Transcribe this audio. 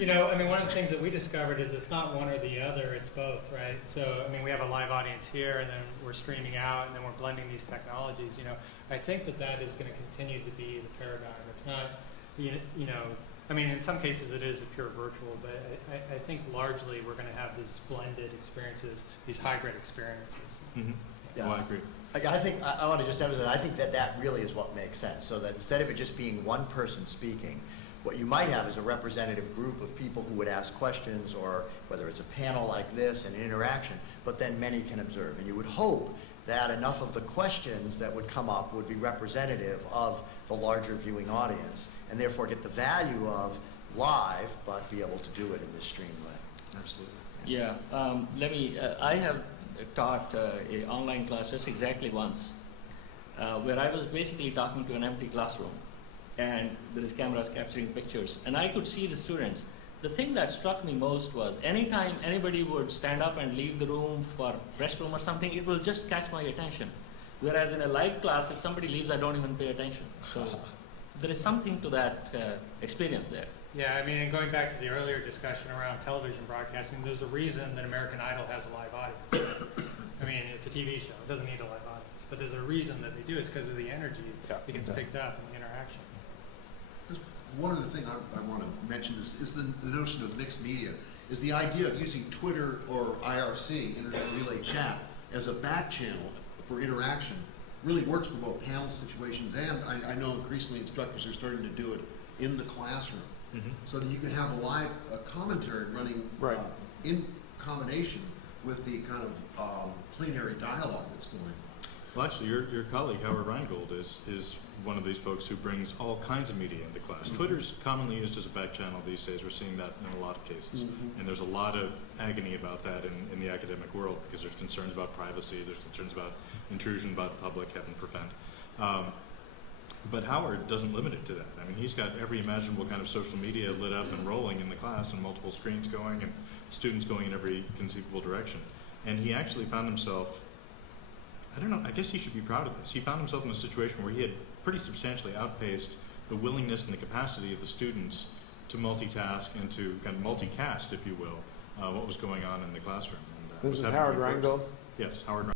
You know, I mean, one of the things that we discovered is it's not one or the other, it's both, right? So, I mean, we have a live audience here, and then we're streaming out, and then we're blending these technologies. You know, I think that that is going to continue to be the paradigm. It's not, you know, I mean, in some cases it is a pure virtual, but I think largely we're going to have these blended experiences, these hybrid experiences. Mm-hmm. Yeah. Oh, I agree. I think, I want to just emphasize, I think that that really is what makes sense. So that instead of it just being one person speaking, what you might have is a representative group of people who would ask questions, or whether it's a panel like this, an interaction, but then many can observe. And you would hope that enough of the questions that would come up would be representative of the larger viewing audience, and therefore get the value of live, but be able to do it in this stream way. Absolutely. Yeah, I have taught an online class just exactly once, where I was basically talking to an empty classroom, and there is cameras capturing pictures, and I could see the students. The thing that struck me most was anytime anybody would stand up and leave the room for restroom or something, it will just catch my attention. Whereas in a live class, if somebody leaves, I don't even pay attention. So there is something to that experience there. Yeah, I mean, and going back to the earlier discussion around television broadcasting, there's a reason that American Idol has a live audience. I mean, it's a TV show. It doesn't need a live audience. But there's a reason that they do. It's because of the energy that gets picked up and the interaction. One other thing I want to mention is the notion of mixed media, is the idea of using Twitter or IRC, Internet Relay Chat, as a back channel for interaction really works for both panel situations, and I know increasingly instructors are starting to do it in the classroom. Mm-hmm. So that you can have a live commentary running in combination with the kind of plenary dialogue that's going on. Well, actually, your colleague, Howard Reingold, is one of these folks who brings all kinds of media into class. Mm-hmm. Twitter's commonly used as a back channel these days. We're seeing that in a lot of cases. Mm-hmm. And there's a lot of agony about that in the academic world, because there's concerns about privacy, there's concerns about intrusion by the public, heaven forfend. But Howard doesn't limit it to that. I mean, he's got every imaginable kind of social media lit up and rolling in the class, and multiple screens going, and students going in every conceivable direction. And he actually found himself, I don't know, I guess he should be proud of this. He found himself in a situation where he had pretty substantially outpaced the willingness and the capacity of the students to multitask and to kind of multicast, if you will, what was going on in the classroom. And, this is Howard Reingold? Yes, Howard Reingold.